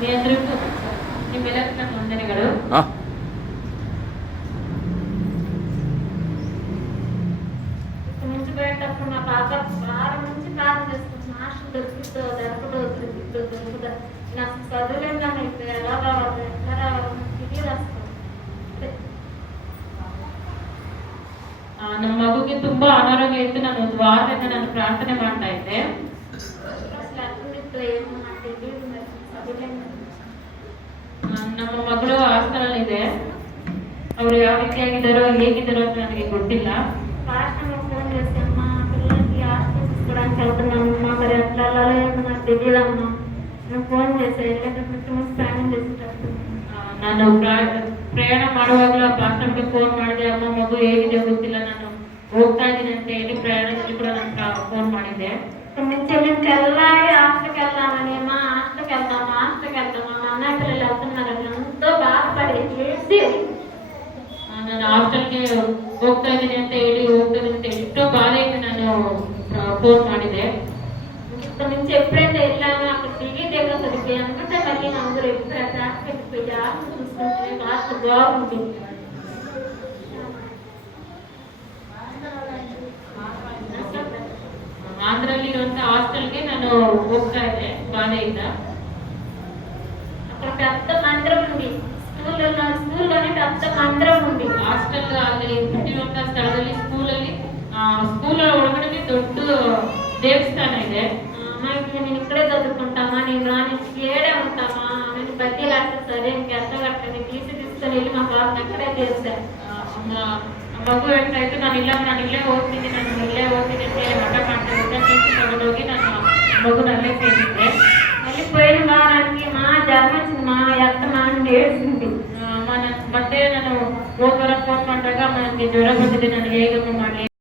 ನಿಮ್ಮೆಲ್ಲರಿಗೂ ನನ್ನ ವಂದನೆಗಳು. ముంచిపోయేటప్పుడు మా పాప వారం నుంచి ప్రార్థన చేసుకుంటున్నా. హాస్టల్ దొరుకుతుందో దొరుకుతుందో నాకు చదువులేని దాన్ని ఇప్పుడు ఎలా రావాలి ఎట్లా రావాలి తిరిగి రాస్తాను. ನಮ್ಮ ಮಗುಗೆ ತುಂಬಾ ಅನಾರೋಗ್ಯ ಇತ್ತು. ನಾನು ಒಂದು ವಾರದಿಂದ ನಾನು ಪ್ರಾರ್ಥನೆ ಮಾಡ್ತಾ ಇದ್ದೆ. ನಮ್ಮ ಮಗಳು ಹಾಸ್ಟೆಲ್ ಇದೆ. ಅವರು ಯಾವ ರೀತಿಯಾಗಿದ್ದಾರೋ ಹೇಗಿದ್ದಾರೋ ಅಂತ ನನಗೆ ಗೊತ್ತಿಲ್ಲ. ఫోన్ చేస్తే అమ్మా పిల్లలకి హాస్టల్ తీసుకోవడానికి వెళ్తున్నామమ్మా, మరి ఎట్లా ఏమో నాకు తెలియదమ్మా. నేను ఫోన్ చేసే క్రిస్మస్ ప్రయాణం చేసేటప్పుడు ನಾನು ಪ್ರಯಾಣ ಮಾಡುವಾಗಲೂ ಪಾಸ್ಟರ್ಗೆ ಫೋನ್ ಮಾಡಿದೆ. ಅಮ್ಮ ಮಗು ಹೇಗಿದೆ ಗೊತ್ತಿಲ್ಲ, ನಾನು ಹೋಗ್ತಾ ಇದ್ದೀನಿ ಅಂತ ಹೇಳಿ ಪ್ರಯಾಣದಲ್ಲಿ ಕೂಡ ನಾನು ಫೋನ್ ಮಾಡಿದ್ದೆ. తెల్లారి హాస్టల్కి వెళ్దామని అమ్మా హాస్టల్కి వెళ్తామా మా అన్నయ్య పిల్లలు వెళ్తున్నారని ఎంతో బాధపడి చేసి ನಾನು ಹಾಸ್ಟೆಲ್ಗೆ ಹೋಗ್ತಾ ಇದ್ದೀನಿ ಅಂತ ಹೇಳಿ ಎಷ್ಟೋ ಬಾಧೆಯಿಂದ ನಾನು ಫೋನ್ ಮಾಡಿದೆ. ఇక్కడ నుంచి ఎప్పుడైతే వెళ్ళానో అక్కడ దిగి దగ్గర సరిపోయి అనుకుంటే మళ్ళీ అందరూ ఎప్పుడైతే హాస్పిటల్కి పోయి హాస్పిటల్ చూసుకుంటే హాస్టల్ బాగుంటుంది. ಆಂಧ್ರಲ್ಲಿ ಇರುವಂತ ಹಾಸ್ಟೆಲ್ಗೆ ನಾನು ಹೋಗ್ತಾ ಇದ್ದೆ ಬಾಧೆಯಿಂದ. అక్కడ పెద్ద మందిరం ఉంది. ಸ್ಕೂಲಲ್ಲಿ పెద్ದ ಮಂದಿರಂ ఉంది. ಹಾಸ್ಟೆಲ್ ಅಲ್ಲಿ ಹುಟ್ಟಿರುವಂತ ಸ್ಥಳದಲ್ಲಿ ಸ್ಕೂಲ್ ಒಳಗಡೆ ದೊಡ್ಡ ದೇವಸ್ಥಾನ ಇದೆ. నేను ఇక్కడే చదువుకుంటామా, నేను రాని ఏడే ఉంటామా, నేను బద్దీ కట్టదు సరే ఇంకెంత కట్టని తీసుకొని వెళ్ళి మా బాబుని అక్కడే చేశాను. ಮಗು ಹೇಳ್ತಾ ಇತ್ತು ನಾನು ಇಲ್ಲೇ ಹೋಗ್ತೀನಿ ಅಂತ ಹೇಳಿ ಮಠ ಮಾಡ್ತಾ ತಗೊಂಡೋಗಿ ನಾನು ಮಗುನ ಅಲ್ಲೇ ಸೇರಿದ್ದೆ. ಅಲ್ಲಿ పోయిన వారానికి మా జ్వరం వచ్చింది. మా అత్త మా ఏడ్చింది. ಮತ್ತೆ ನಾನು ಹೋಗೋರ ಫೋನ್ ಮಾಡಿದಾಗ ನನಗೆ ಜ್ವರ ಬಂದಿದೆ, ನಾನು ಹೇಗಮ್ಮ ಮಾಡಲಿ